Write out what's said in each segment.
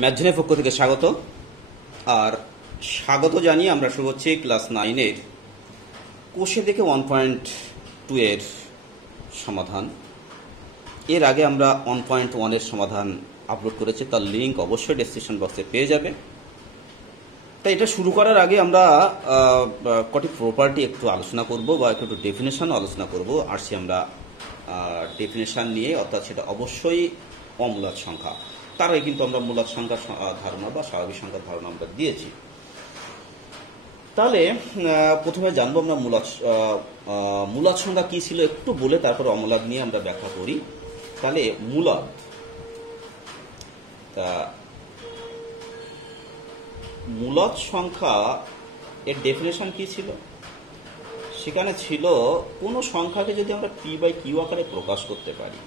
ম্যাথজনের পক্ষ থেকে স্বাগত। আর স্বাগত জানিয়ে আমরা শুরু হচ্ছে ক্লাস 9-এর কোষে দেখে 1.2 এর সমাধান। এর আগে আমরা 1.1 এর সমাধান আপলোড করেছি, তার লিঙ্ক অবশ্যই ডেসক্রিপশন বক্সে পেয়ে যাবে। তাই এটা শুরু করার আগে আমরা কটি প্রপার্টি একটু আলোচনা করব বা একটু ডেফিনেশনও আলোচনা করব। আসছি আমরা ডেফিনেশন নিয়ে, অর্থাৎ সেটা অবশ্যই অমূলদ সংখ্যা। তার আগে কিন্তু আমরা মূলদ সংখ্যার ধারণা বা স্বাভাবিক সংখ্যার ধারণা আমরা দিয়েছি। তাহলে প্রথমে জানবো আমরা মূলদ সংখ্যা কি ছিল একটু বলে তারপর অমূলদ নিয়ে আমরা ব্যাখ্যা করি। তাহলে মূলদ সংখ্যা এর ডেফিনেশন কি ছিল? সেখানে ছিল কোনো সংখ্যাকে যদি আমরা পি বাই কিউ আকারে প্রকাশ করতে পারি,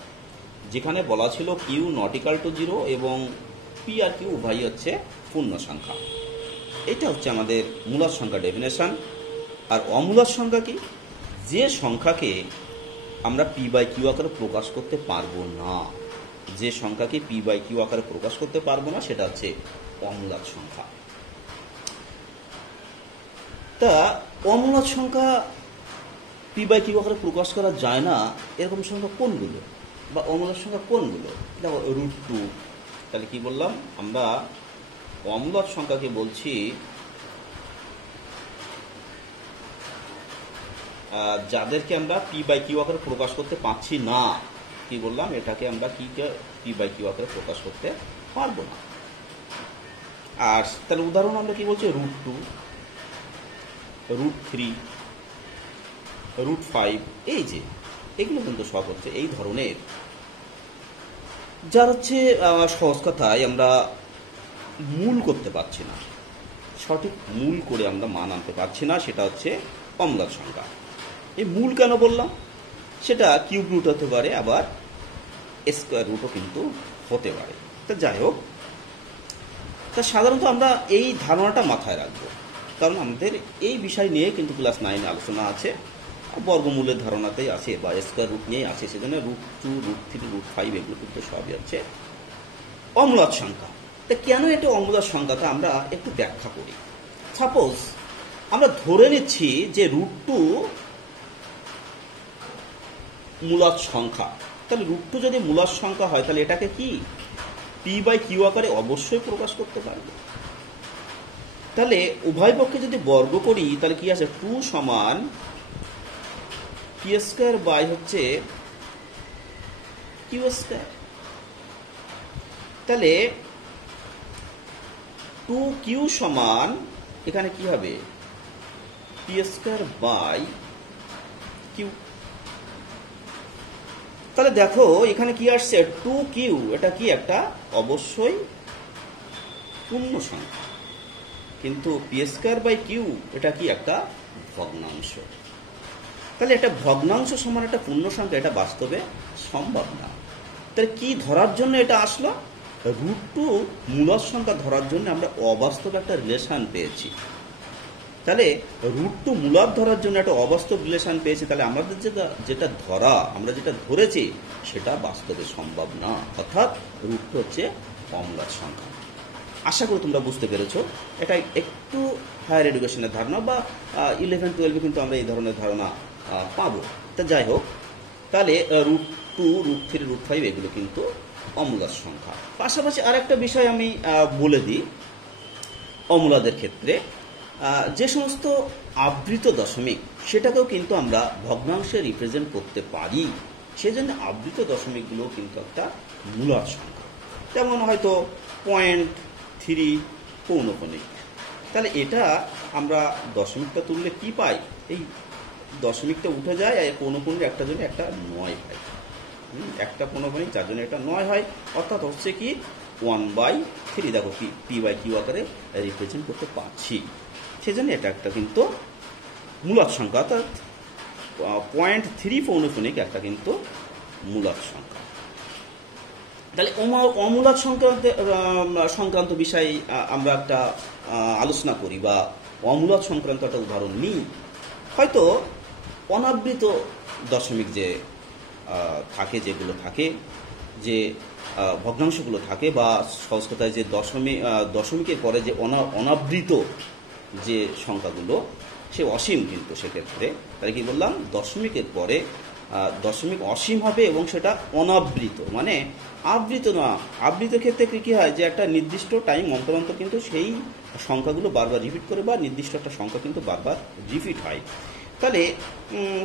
যেখানে বলা ছিল কিউ নট ইকাল টু 0 এবং পি আর কিউ উভয়ই হচ্ছে পূর্ণ সংখ্যা। এটা হচ্ছে আমাদের মূলদ সংখ্যা ডেফিনেশন। আর অমূলদ সংখ্যা কি? যে সংখ্যাকে আমরা পি বাই কিউ আকারে প্রকাশ করতে পারবো না, যে সংখ্যাকে পি বাই কিউ আকারে প্রকাশ করতে পারবো না, সেটা হচ্ছে অমূলদ সংখ্যা। তা অমূলদ সংখ্যা পি বাই কিউ আকারে প্রকাশ করা যায় না এরকম সংখ্যা কোনগুলো, বা অমূলদ সংখ্যা কোনগুলো? দেখো √2। তাহলে কি বললাম আমরা? অমূলদ সংখ্যাকে বলছি যাদেরকে আমরা পি বাই কিউ আকারে প্রকাশ করতে পারছি না। কি বললাম? এটাকে আমরা পি বাই কিউ আকারে প্রকাশ করতে পারবো না। আর তাহলে উদাহরণ আমরা কি বলছি? √2, √3, √5, এই যে এগুলো কিন্তু সব হচ্ছে এই ধরনের, যার হচ্ছে সহজ কথায় আমরা মূল করতে পারছি না, সঠিক মূল করে আমরা মান আনতে পারছি না, সেটা হচ্ছে অমূলদ সংখ্যা। এই মূল কেন বললাম? সেটা কিউব রুট হতে পারে, আবার স্কোয়ার রুটও কিন্তু হতে পারে। তা যাই হোক, তা সাধারণত আমরা এই ধারণাটা মাথায় রাখবো, কারণ আমাদের এই বিষয় নিয়ে কিন্তু ক্লাস 9-এ আলোচনা আছে, বর্গমূলের ধারণাতেই আছে বা স্কোয়ার রুট নিয়েই আছে। সেজন্য √2, √3, √5 এগুলো কিন্তু সবই হচ্ছে অমূলদ সংখ্যা। তা কেন এটা অমূলদ সংখ্যা তা আমরা একটু ব্যাখ্যা করি। সাপোজ আমরা ধরে নিচ্ছি যে √2 মূলদ সংখ্যা। তাহলে √2 যদি মূলদ সংখ্যা হয়, তাহলে এটাকে কি পি বাই কিউ আকারে অবশ্যই প্রকাশ করতে পারবে। তাহলে উভয় পক্ষে যদি বর্গ করি, তাহলে কি আছে? 2 সমান পি স্কোয়ার বাই হচ্ছে কিউ স্কোয়ার। তাহলে 2q সমান এখানে কি হবে? P square by q. তাহলে দেখো এখানে কি আসছে? 2q, এটা কি একটা অবশ্যই পূর্ণ সংখ্যা, কিন্তু পি স্কোয়ার বাই কিউ এটা কি একটা ভগ্নাংশ। তাহলে একটা ভগ্নাংশ সমান একটা পূর্ণ সংখ্যা, এটা বাস্তবে সম্ভব না। তাহলে কি ধরার জন্য এটা আসলো? √2 মূলদ সংখ্যা ধরার জন্য আমরা অবাস্তব একটা রিলেশন পেয়েছি। তাহলে √2 মূলদ ধরার জন্য একটা অবাস্তব রিলেশন পেয়েছি। তাহলে আমাদের আমরা যেটা ধরেছি সেটা বাস্তবে সম্ভব না, অর্থাৎ √2 হচ্ছে অমূলদ সংখ্যা। আশা করি তোমরা বুঝতে পেরেছো। এটা একটু হায়ার এডুকেশনের ধারণা, বা 11-12 কিন্তু আমরা এই ধরনের ধারণা পাবো। তা যাই হোক, তাহলে √2, √3, √5 এগুলো কিন্তু অমূলদ সংখ্যা। পাশাপাশি আরেকটা বিষয় আমি বলে দিই, অমূলদের ক্ষেত্রে যে সমস্ত আবৃত দশমিক, সেটাকেও কিন্তু আমরা ভগ্নাংশে রিপ্রেজেন্ট করতে পারি। সেজন্য আবৃত দশমিকগুলো কিন্তু একটা মূলদ সংখ্যা। যেমন হয়তো 0.3 পৌনঃপুনিক। তাহলে এটা আমরা দশমিকটা তুললে কি পাই? এই দশমিকটা উঠে যায়, আর পৌনঃপুনিক একটা জন্য একটা 9 পাই। একটা পৌনঃপুনিক যার জন্য এটা 9 হয়, অর্থাৎ হচ্ছে কি 1/3। দেখো পি বাই কিউ আকারে রিপ্রেজেন্ট করতে পারছি, সেজন্য এটা একটা কিন্তু মূলদ সংখ্যা, অর্থাৎ 0.3 পৌনঃপুনিক একটা কিন্তু মূলদ সংখ্যা। তাহলে অমূলদ সংক্রান্ত বিষয়ে আমরা একটা আলোচনা করি, বা অমূলদ সংক্রান্ত একটা উদাহরণ নিই। হয়তো অনাবৃত দশমিক যে থাকে, যেগুলো থাকে, যে ভগ্নাংশগুলো থাকে বা সহজ কথায় যে দশমিকের পরে যে অনাবৃত যে সংখ্যাগুলো সে অসীম, কিন্তু সেক্ষেত্রে তাহলে কি বললাম, দশমিকের পরে দশমিক অসীম হবে এবং সেটা অনাবৃত, মানে আবৃত না। আবৃত ক্ষেত্রে কি হয়, যে একটা নির্দিষ্ট টাইম অন্তর অন্তর কিন্তু সেই সংখ্যাগুলো বারবার রিপিট করে বা নির্দিষ্ট একটা সংখ্যা কিন্তু বারবার রিপিট হয়। তাহলে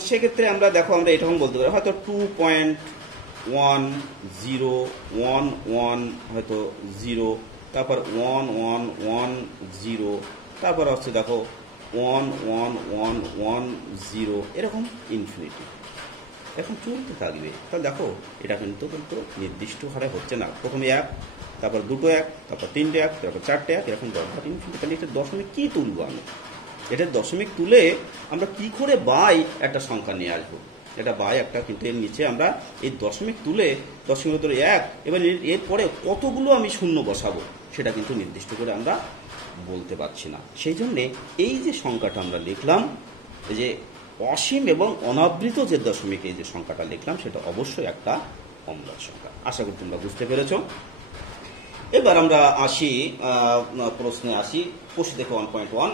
সেক্ষেত্রে আমরা দেখো, আমরা এরকম বলতে পারি হয়তো 2.1011 হয়তো 0, তারপর 1110, তারপর হচ্ছে দেখো 1110, এরকম ইনফিনিটি এখন চলতে থাকবে। তাহলে দেখো এটা কিন্তু নির্দিষ্ট হারে হচ্ছে না, প্রথমে 1, তারপর 2 1, তারপর 3 1, তারপর 4 1, এরকম দরকার ইনফিনিটি। তাহলে এটা দশমিক কি তুলবো আমি, এটা দশমিক তুলে আমরা কি করে বাই একটা সংখ্যা নিয়ে আসবো, এটা বাই একটা, কিন্তু এর নিচে আমরা এই দশমিক তুলে দশমিক ধরে 1, এবার এরপরে কতগুলো আমি শূন্য বসাবো সেটা কিন্তু নির্দিষ্ট করে আমরা বলতে পারছি না। সেই জন্যে এই যে সংখ্যাটা আমরা লিখলাম, এই যে অসীম এবং অনাবৃত যে দশমিক এই যে সংখ্যাটা লিখলাম, সেটা অবশ্যই একটা অম্লান সংখ্যা। আশা করি তোমরা বুঝতে পেরেছ। এবার আমরা আসি প্রশ্নে আসি। প্রশ্ন দেখো 1.1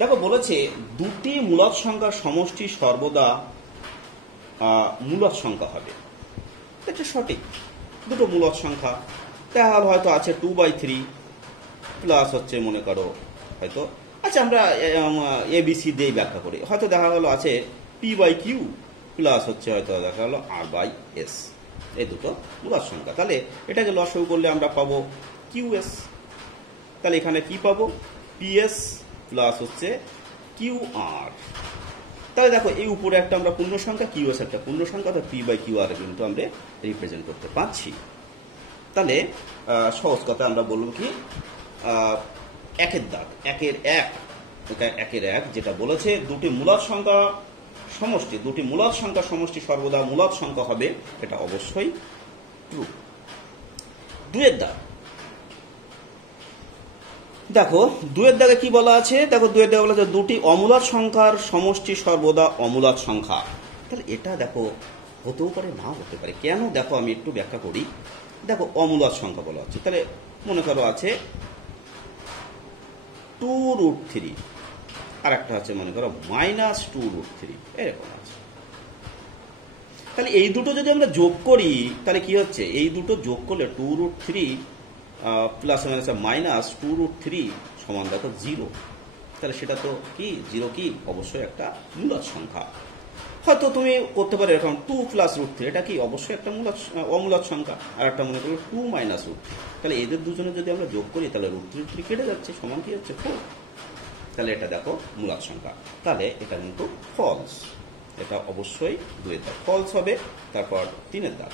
দেখো, বলেছে দুটি মূলদ সংখ্যার সমষ্টি সর্বদা মূলদ সংখ্যা হবে। এটা সঠিক, দুটো মূলদ সংখ্যা তাহলে হয়তো আছে 2/3 প্লাস হচ্ছে মনে করো হয়তো, আচ্ছা আমরা ABC দিয়ে ব্যাখ্যা করি, হয়তো দেখা গেল আছে P/Q প্লাস হচ্ছে হয়তো দেখা গেল R/S, এই দুটো মূলদ সংখ্যা। তাহলে এটাকে লসাগু করলে আমরা পাবো QS। তাহলে এখানে কি পাবো, PS প্লাস হচ্ছে QR। তাহলে দেখো এই উপরে একটা আমরা পূর্ণ সংখ্যা, QS একটা পূর্ণ সংখ্যা, তো P/QR কিন্তু আমরা রিপ্রেজেন্ট করতে পারছি। তাহলে সহজ কথা আমরা বললাম কি, একের দাগ, একের এক যেটা বলেছে দুটি মূলদ সংখ্যা সমষ্টি, দুটি মূলদ সংখ্যা সমষ্টি সর্বদা মূলদ সংখ্যা হবে, এটা অবশ্যই ট্রু। দুয়ের দাগ দেখো, দুয়ের দাগে কি বলা আছে, দেখো দুয়ের দাগে বলা আছে দুটি অমূলদ সংখ্যার সমষ্টি সর্বদা অমূলদ সংখ্যা। তাহলে এটা দেখো হতেও পারে, নাও হতে পারে। কেন দেখো আমি একটু ব্যাখ্যা করি। দেখো অমূলদ সংখ্যা বলা হচ্ছে, তাহলে মনে করো আছে 2√3, আর একটা আছে মনে করো -2√3, এরকম আছে। তাহলে এই দুটো যদি আমরা যোগ করি তাহলে কি হচ্ছে, এই দুটো যোগ করলে 2√3 প্লাস -2√3 সমান দেখো 0। তাহলে সেটা তো কি 0 কি অবশ্যই একটা মূলদ সংখ্যা। হয়তো তুমি করতে পারো এরকম 2 + √3, এটা কি অবশ্যই একটা অমূলদ সংখ্যা। আর একটা মনে করো 2 - √3, তাহলে এদের দুজনে যদি আমরা যোগ করি তাহলে √3 কেটে যাচ্ছে, সমান কি হচ্ছে 4। তাহলে এটা দেখো মূলদ সংখ্যা। তাহলে এটা কিন্তু ফলস, এটা অবশ্যই 2-এর দাগ ফলস হবে। তারপর 3-এর দাগ,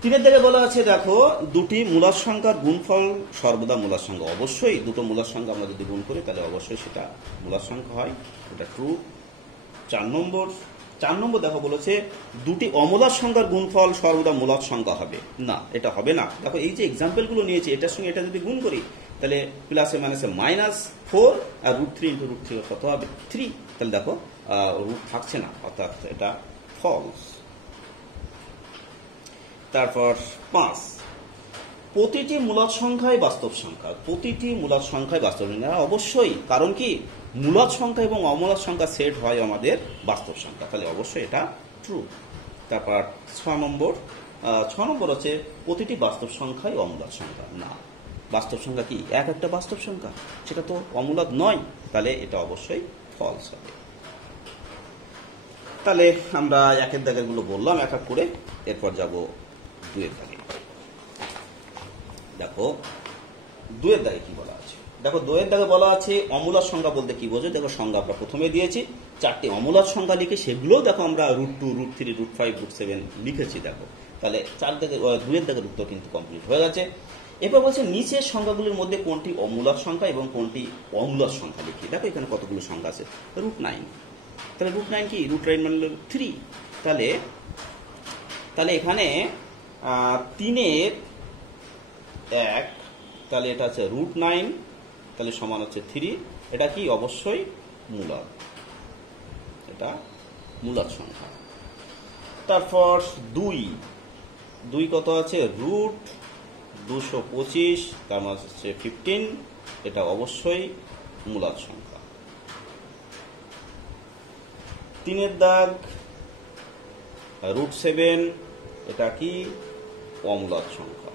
3-এর দাগে বলা আছে দেখো দুটি মূলদ সংখ্যার গুণফল সর্বদা মূলদ সংখ্যা। অবশ্যই দুটো মূলদ সংখ্যা আমরা যদি গুণ করি তাহলে অবশ্যই সেটা মূলদ সংখ্যা হয়, এটা ট্রু। 4 নম্বর দেখো বলেছে দুটি অমূলদ সংখ্যার গুণফল সর্বদা মূলদ সংখ্যা হবে না, এটা হবে না। দেখো এই যে এক্সাম্পল গুলো নিয়েছি, এটার সঙ্গে এটা যদি গুণ করি তাহলে প্লাসে মাইনাসে -4 আর √3 × √3 কত হবে 3। তাহলে দেখো রুট থাকছে না, অর্থাৎ এটা ফলস। তারপর 5, প্রতিটি মূলদ সংখ্যাই বাস্তব সংখ্যা। প্রতিটি মূলদ সংখ্যাই বাস্তব সংখ্যা অবশ্যই, কারণ কি মূলদ সংখ্যা এবং অমূলদ সংখ্যা সেট হয় আমাদের বাস্তব সংখ্যা, তাহলে অবশ্যই এটা ট্রু। তারপর 6 নম্বর হচ্ছে প্রতিটি বাস্তব সংখ্যাই অমূলদ সংখ্যা। না, বাস্তব সংখ্যা কি একটা বাস্তব সংখ্যা, সেটা তো অমূলদ নয়, তাহলে এটা অবশ্যই ফলস হবে। তাহলে আমরা 1-এর দাগের গুলো বললাম এক এক করে, এরপর যাব 2-এর দাগে। দেখো 2-এর দাগে কি বলা আছে, দেখো 2-এর দাগে বলা আছে অমূলদ সংখ্যা বলতে কি বোঝো। দেখো সংজ্ঞা আমরা প্রথমে দিয়েছি, 4টি অমূলদ সংখ্যা লিখে সেগুলোও দেখো আমরা √2, √3, √5, √7 লিখেছি। দেখো তাহলে 2-এর দাগের উত্তর কিন্তু কমপ্লিট হয়ে গেছে। এবার বলছে নিচের সংখ্যাগুলির মধ্যে কোনটি অমূলদ সংখ্যা এবং কোনটি অমূলদ সংখ্যা লিখি। দেখো এখানে কতগুলো সংখ্যা আছে, √9। তাহলে √9 কি, √9 মানে 3। তাহলে এখানে 3-এর 1, তাহলে এটা আছে √9, তাহলে সমান হচ্ছে 3। এটা কি অবশ্যই মূলদ, এটা মূলদ সংখ্যা। তারপর 2, 2 কত আছে, রুট 225, তার মানে হচ্ছে 15, এটা অবশ্যই মূলদ সংখ্যা। 3 দাগ রুট 7, এটা কি, অমূলদ সংখ্যা।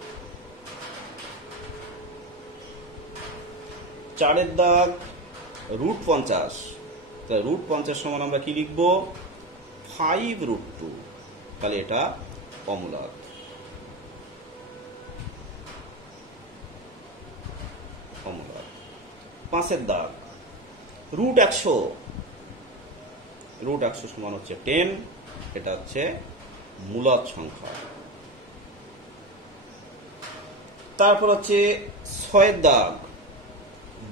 4 দাগ রুট 50, তাহলে রুট 50 সমান আমরা কি লিখব, 5 রুট 2, তাহলে এটা অমূলদ। 5 দাগ রুট 100, রুট 100 সমান হচ্ছে 10, এটা হচ্ছে মূলদ সংখ্যা। তারপর হচ্ছে 6 দাগ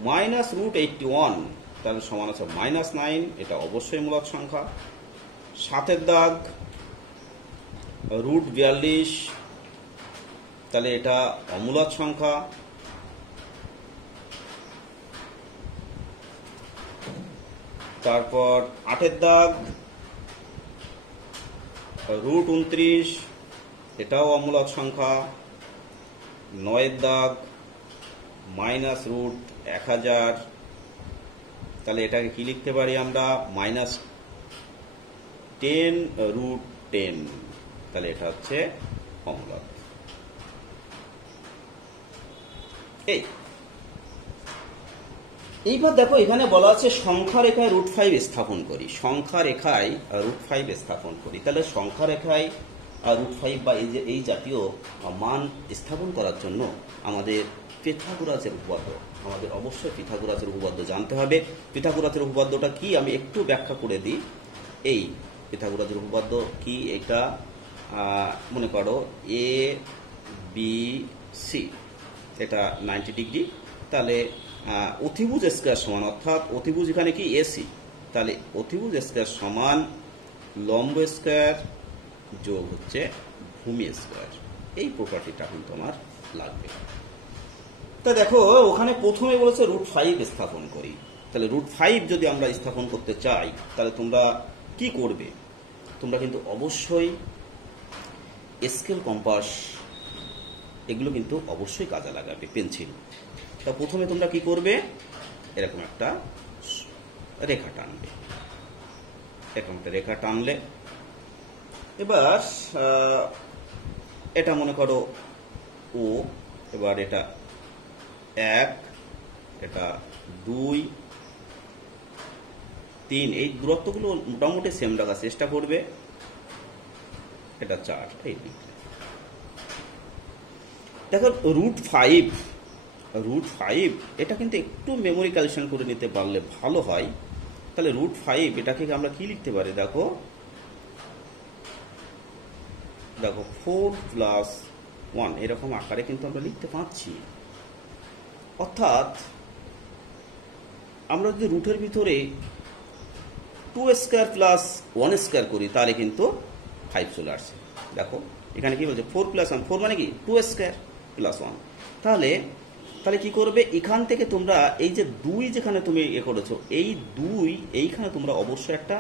মাইনাস রুট 81, তাহলে সমান আছে -9, এটা অবশ্যই মূলদ সংখ্যা। 7 দাগ রুট 42, তাহলে এটা অমূলদ সংখ্যা। তারপর 8 দাগ রুট 29, এটাও অমূলদ সংখ্যা। 9 দাগ মাইনাস রুট 1000, তাহলে এটাকে কি লিখতে পারি আমরা, -10 রুট 10, তাহলে এটা হচ্ছে অমূলদ। এইবার দেখো এখানে বলা আছে সংখ্যা রেখায় রুট 5 স্থাপন করি, সংখ্যা রেখায় রুট 5 স্থাপন করি। তাহলে সংখ্যা রেখায় রুট 5 বা এই জাতীয় মান স্থাপন করার জন্য আমাদের পিথাগোরাসের উপপাদ্য, আমাদের অবশ্যই পিথাগোরাসের উপপাদ্য জানতে হবে। পিথাগোরাসের উপপাদ্যটা কি আমি একটু ব্যাখ্যা করে দিই। এই পিথাগোরাসের উপপাদ্য কি, এটা মনে করো এ বি সি, এটা 90 ডিগ্রি, তাহলে অতিভুজ স্কয়ার সমান, অর্থাৎ অতিভুজ এখানে কি এসি, তাহলে অতিভুজ স্কয়ার সমান লম্ব স্কয়ার যোগ হচ্ছে ভূমি স্কয়ার। এই প্রপার্টিটা কিন্তু আমার লাগবে। তা দেখো ওখানে প্রথমে বলেছে রুট 5 স্থাপন করি, তাহলে রুট 5 যদি আমরা স্থাপন করতে চাই তাহলে তোমরা কি করবে, তোমরা কিন্তু অবশ্যই স্কেল, কম্পাস এগুলো কিন্তু অবশ্যই কাজে লাগাবে, পেন্সিল। তা প্রথমে তোমরা কি করবে, এরকম একটা রেখা টানবে, এরকম একটা রেখা টানলে এবার এটা মনে করো ও, এবার এটা 1, এটা 2, 3, এই দূরত্বগুলো মোটামুটি সেম রাখার চেষ্টা করবে, এটা 4, এই দিকে দেখো রুট 5 এটা কিন্তু একটু মেমোরি ক্যালকুলেশন করে নিতে পারলে ভালো হয়। তাহলে রুট 5 এটাকে আমরা কি লিখতে পারি, দেখো 4 প্লাস 1 এরকম আকারে কিন্তু আমরা লিখতে পাচ্ছি। অর্থাৎ আমরা যদি রুটের ভিতরে 2 স্কয়ার প্লাস 1 স্কয়ার করি তাহলে কিন্তু 5 চলে আসছে। দেখো এখানে কি বলছে, 4 প্লাস 1, 4 মানে কি 2 স্কয়ার প্লাস 1। তাহলে কি করবে, এখান থেকে তোমরা এই যে 2 যেখানে তুমি করেছো, এই 2 এইখানে তোমরা অবশ্যই একটা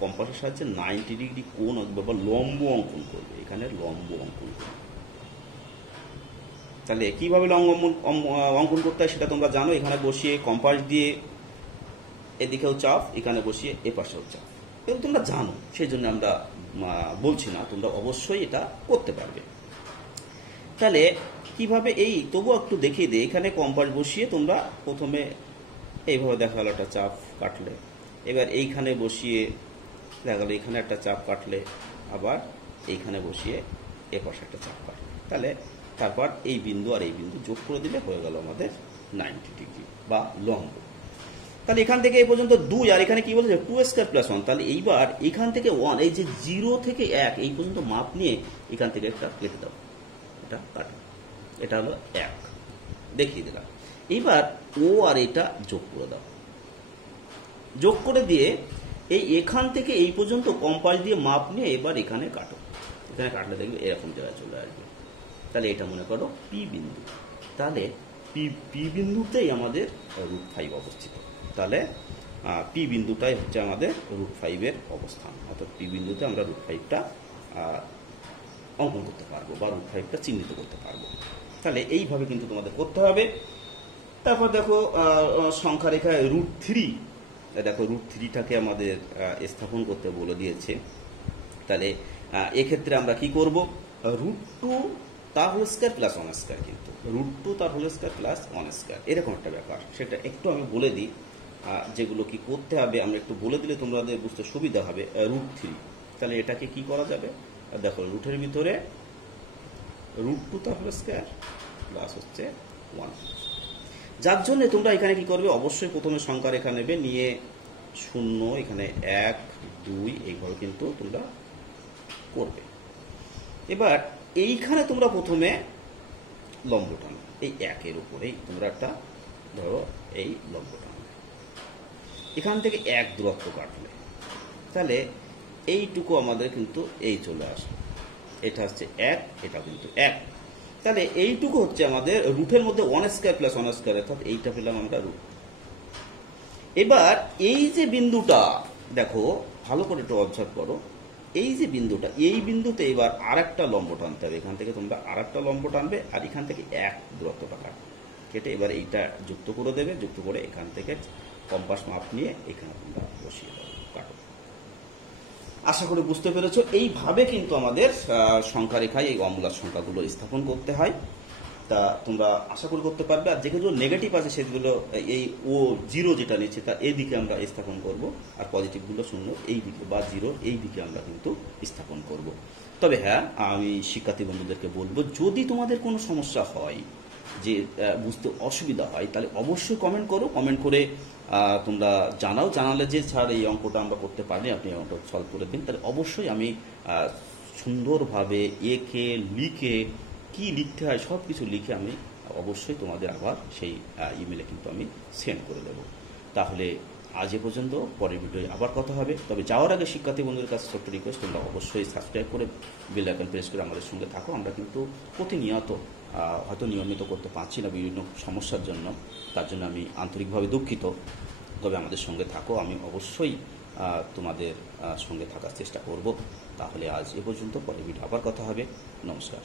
কম্পাসের সাহায্যে 90 ডিগ্রি কোণ আঁকবে বা লম্ব অঙ্কন করবে, এখানে লম্ব অঙ্কন করবে। তাহলে কিভাবে লম্ব অঙ্কন করতে হয় সেটা তোমরা জানো, এখানে বসিয়ে কম্পাস দিয়ে এদিকেও চাপ, এখানে বসিয়ে এ পাশেও চাপ, এগুলো তোমরা জানো, সেই জন্য আমরা বলছি না, তোমরা অবশ্যই এটা করতে পারবে। তাহলে কিভাবে, এই তবুও একটু দেখিয়ে দিই, এখানে কম্পাস বসিয়ে তোমরা প্রথমে এইভাবে দেখা গেল একটা চাপ কাটলে, এবার এইখানে বসিয়ে দেখা গেল এখানে একটা চাপ কাটলে, আবার এইখানে বসিয়ে এ পাশে একটা চাপ কাটলে, তাহলে তারপর এই বিন্দু আর এই বিন্দু যোগ করে দিলে হয়ে গেল আমাদের 90 ডিগ্রি বা লম্ব। তাহলে এখান থেকে এই পর্যন্ত 2, আর এখানে কি বলছে 2 স্কয়ার প্লাস 1, তাহলে এইবার এখান থেকে 1, এই যে 0 থেকে 1 এই পর্যন্ত মাপ নিয়ে এখান থেকে একটা কেটে দাও, এটা কাটো, এটা হলো 1, দেখিয়ে দিলাম। এইবার ও আর এটা যোগ করে দাও, যোগ করে দিয়ে এখান থেকে এই পর্যন্ত কম্পাস দিয়ে মাপ নিয়ে এবার এখানে কাটো, এখানে কাটলে দেখবে এরকম জায়গায় চলে আসবে। তাহলে এটা মনে করো পি বিন্দু, তাহলে পি বিন্দুতেই আমাদের রুট 5 অবস্থিত। তাহলে পি বিন্দুটাই হচ্ছে আমাদের রুট 5 এর অবস্থান, অর্থাৎ পি বিন্দুতে আমরা রুট 5টা অঙ্কন করতে পারবো বা রুট 5টা চিহ্নিত করতে পারবো। তাহলে এইভাবে কিন্তু তোমাদের করতে হবে। তারপর দেখো সংখ্যা রেখায় √3, দেখো √3টাকে আমাদের স্থাপন করতে বলে দিয়েছে। তাহলে এক্ষেত্রে আমরা কি করব, √2 তার হোল স্কয়ার প্লাস 1 স্কয়ার, কিন্তু √2 তার হোল স্কয়ার প্লাস 1 স্কয়ার এরকম একটা ব্যাপার, সেটা একটু আমি বলে দিই। যেগুলো কি করতে হবে আমরা একটু বলে দিলে তোমাদের বুঝতে সুবিধা হবে। √3, তাহলে এটাকে কি করা যাবে, দেখো রুটের ভিতরে √2 তার হোল স্কয়ার প্লাস হচ্ছে 1, যার জন্য তোমরা এখানে কি করবে, অবশ্যই প্রথমে সংখ্যা রেখা নেবে, নিয়ে 0, এখানে 1, 2 এইভাবে কিন্তু তোমরা করবে। এবার এইখানে তোমরা প্রথমে লম্ব টানো, এই 1-এর উপরেই তোমরা একটা ধরো এই লম্ব টানো, এখান থেকে 1 দূরত্ব কাটলে, তাহলে এইটুকু আমাদের কিন্তু এই চলে আসে, এটা হচ্ছে 1, এটা কিন্তু 1, তাহলে এইটুকু হচ্ছে আমাদের রুটের মধ্যে 1 স্কয়ার প্লাস 1 স্কয়ার, অর্থাৎ এইটা পেলাম আমরা রুট। এবার এই যে বিন্দুটা দেখো ভালো করে একটু অবজার্ভ করো, এই যে বিন্দুটা, এই বিন্দুতে এবার আরেকটা লম্ব টানতে হবে, এখান থেকে তোমরা আরেকটা লম্ব টানবে, আর এখান থেকে 1 দূরত্বটা কাটবে, কেটে এবার এইটা যুক্ত করে দেবে, যুক্ত করে এখান থেকে কম্পাস মাপ নিয়ে এখানে তোমরা বসিয়ে দেবে, কাটো। আশা করি বুঝতে পেরেছো। এইভাবে কিন্তু আমাদের সংখ্যা রেখায় এই অমূলার সংখ্যাগুলো স্থাপন করতে হয়। তা তোমরা আশা করি করতে পারবে। আর যেগুলো নেগেটিভ আছে সেগুলো এই জিরো যেটা নিচ্ছে তা এই দিকে আমরা স্থাপন করব, আর পজিটিভগুলো 0 এই দিকে বা 0 এই দিকে আমরা কিন্তু স্থাপন করব। তবে হ্যাঁ, আমি শিক্ষার্থী বন্ধুদেরকে বলবো, যদি তোমাদের কোনো সমস্যা হয়, যে বুঝতে অসুবিধা হয়, তাহলে অবশ্যই কমেন্ট করো, কমেন্ট করে তোমরা জানালে যে স্যার এই অঙ্কটা আমরা করতে পারি, আপনি এই অঙ্কটা সলভ করে দিন, তাহলে অবশ্যই আমি সুন্দরভাবে এঁকে লিখে কি লিখতে হয় সব কিছু লিখে আমি অবশ্যই তোমাদের আবার সেই ইমেলে কিন্তু আমি সেন্ড করে দেবো। তাহলে আজ এ পর্যন্ত, পরের ভিডিওয়ে আবার কথা হবে। তবে যাওয়ার আগে শিক্ষার্থী বন্ধুদের কাছে ছোট্ট রিকোয়েস্ট, তোমরা অবশ্যই সাবস্ক্রাইব করে বেল আইকন প্রেস করে আমাদের সঙ্গে থাকো। আমরা কিন্তু প্রতিনিয়ত, হয়তো নিয়মিত করতে পারছি না বিভিন্ন সমস্যার জন্য, তার জন্য আমি আন্তরিকভাবে দুঃখিত, তবে আমাদের সঙ্গে থাকো, আমি অবশ্যই তোমাদের সঙ্গে থাকার চেষ্টা করব। তাহলে আজ এ পর্যন্ত, পরের ভিডিও আবার কথা হবে। নমস্কার।